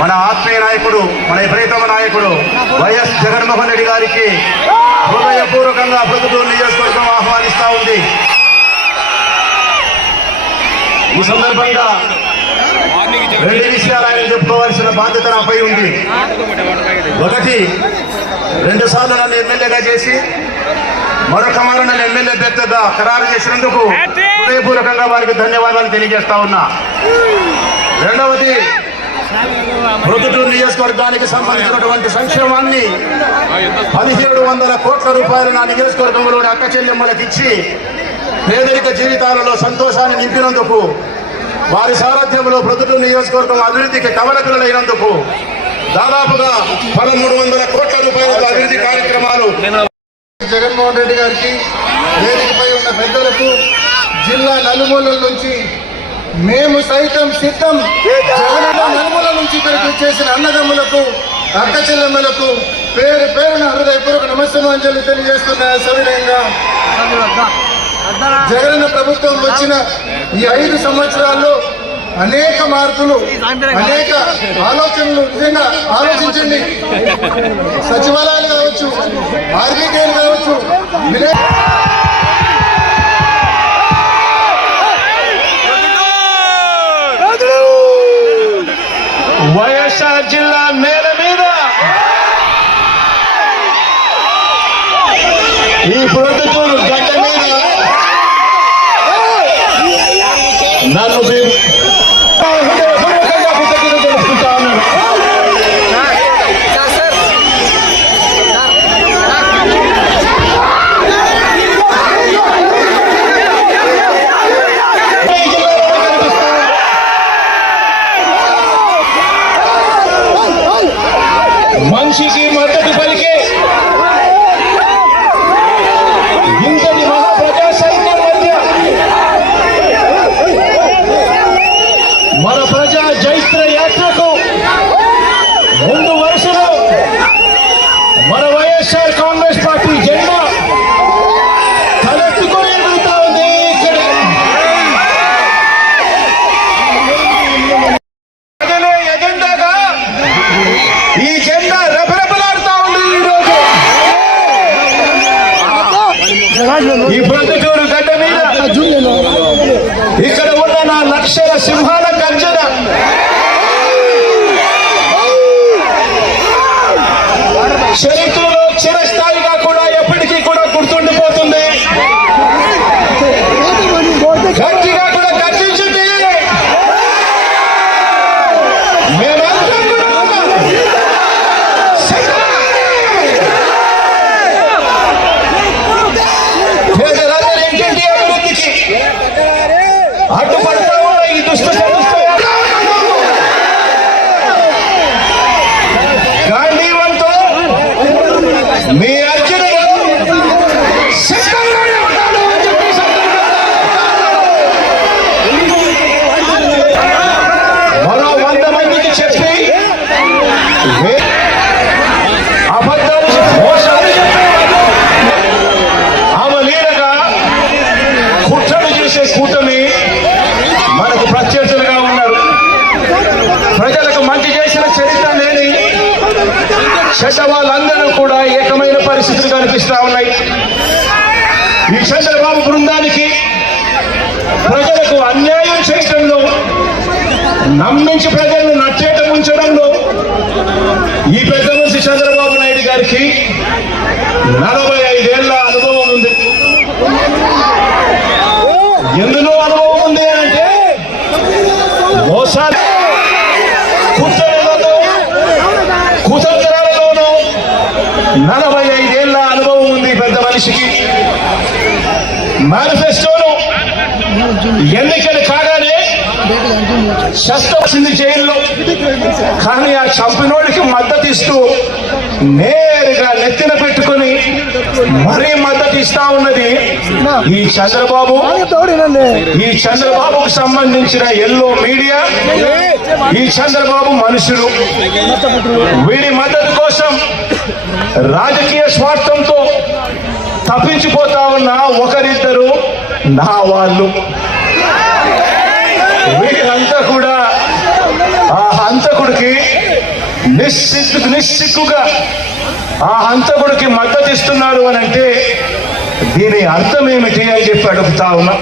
మన ఆత్మీయ నాయకుడు, మన ప్రియతమ నాయకుడు వైఎస్ జగన్మోహన్ రెడ్డి గారికి హృదయపూర్వకంగా ప్రొద్దుటూరు నియోజకవర్గం ఆహ్వానిస్తా ఉంది. ఈ సందర్భంగా రెండు విషయాలు ఆయన చెప్పుకోవాల్సిన బాధ్యత నాపై ఉంది. ఒకటి, 2 సార్లు నన్ను ఎమ్మెల్యేగా చేసి మరొక మారు నన్ను ఎమ్మెల్యే అభ్యర్థిగా ఖరారు చేసినందుకు హృదయపూర్వకంగా వారికి ధన్యవాదాలు తెలియజేస్తా ఉన్నా. రెండవది, ప్రొద్దుటూరు నియోజకవర్గానికి సంబంధించినటువంటి సంక్షేమాన్ని 1700 కోట్ల రూపాయలు నా నియోజకవర్గంలోని అక్క చెల్లెమ్మలకు ఇచ్చి పేదరిక జీవితాలలో సంతోషాన్ని నింపినందుకు, వారి సారథ్యంలో ప్రొద్దుటూరు నియోజకవర్గం అభివృద్ధికి కవలకులైనందుకు దాదాపుగా 1300 కోట్ల రూపాయల అభివృద్ధి కార్యక్రమాలు జగన్మోహన్ రెడ్డి గారికి, వేదికపై ఉన్న పెద్దలకు, జిల్లా నలుమూలల నుంచి మేము సైతం సిద్ధం, జగనన్న నలుమూల నుంచి ఇక్కడికి చేసిన అన్నదమ్ములకు, అక్క చెల్లెమ్మలకు పేరు పేరున హృదయపూర్వక నమస్సుమాంజలి తెలియజేస్తున్న సవినయంగా జగనన్న ప్రభుత్వం వచ్చిన ఈ 5 సంవత్సరాల్లో అనేక మార్పులు, అనేక ఆలోచనలు. నిజంగా ఆలోచించండి. సచివాలయాలు కావచ్చు, ఆర్బీకేలు కావచ్చు, వైఎస్ఆర్ జిల్లా నేల మీద ఈ ప్రొద్దుటూరు గడ్డ మీద నన్ను తెలుపుకుంటా ఉన్నాను. మనిషికి మద్దతు పలికే ఇంతటి మహాప్రజా సైన్యం మధ్య మన ప్రజా జైత్ర యాత్రకు ముందు వరుసలో మన వైఎస్ఆర్ కాంగ్రెస్ పార్టీ జెండా తలెత్తుకొని ఎదుగుతా ఉంది. ఎజెండాగా ఈ జెండా రెపరెపలాడుతా ఉంది. ఈ ప్రొద్దుటూరు గడ్డ మీద ఇక్కడ ఉన్న నా లక్షల సింహాల గర్జన చరిత్రలో చిరస్థాయిగా కూడా ఎప్పటికీ కూడా గుర్తుండిపోతుంది. గట్టిగా కూడా గర్జించింది. మేమంతా పేదలందరి ఇంటి అభివృద్ధికి అడ్డుపడతా ఉన్న ఈ దుష్ట గాంధీవంతో మీ అర్జున మరో 100 మందికి చెప్పి అబద్ధాలు మోసాలు ఆమె లీడగా కుట్రలు చేసే కూటమి మనకు ప్రత్యర్థులుగా ఉన్నారు. ప్రజలకు మంచి చేసిన చరిత్ర లేని చెడ్డ వాళ్ళందరూ కూడా ఏకమైన పరిస్థితులు కనిపిస్తా ఉన్నాయి. ఈ చంద్రబాబు బృందానికి ప్రజలకు అన్యాయం చేయడంలో, నమ్మించి ప్రజలను నచ్చేట ఉంచడంలో ఈ పెద్ద మనిషి చంద్రబాబు నాయుడు గారికి 45 ఏళ్ల అనుభవం ఉంది. ఎందులో అనుభవం ఉంది అంటే మోసాలు, కుతంత్రాలలోనూ 45 ఏళ్ల అనుభవం ఉంది పెద్ద మనిషికి. మేనిఫెస్టోను ఎన్నికలు కాగానే శస్త్రసింది జైల్లో, కానీ ఆ చంపినోడికి మద్దతు ఇస్తూ నేరుగా నెత్తిన పెట్టుకుని మరీ మద్దతు ఇస్తా ఉన్నది ఈ చంద్రబాబు. ఈ చంద్రబాబుకు సంబంధించిన ఎల్లో మీడియా, ఈ చంద్రబాబు మనుషులు. వీడి మద్దతు కోసం రాజకీయ స్వార్థంతో తప్పించిపోతా ఉన్న ఒకరిద్దరు నా వాళ్ళు. వీరంతా కూడా ఆ హంతకుడికి నిస్సిగ్గుగా ఆ హంతకుడికి మద్దతు ఇస్తున్నారు అని అంటే దీని అర్థం ఏమిటి అని చెప్పి అడుగుతా ఉన్నా.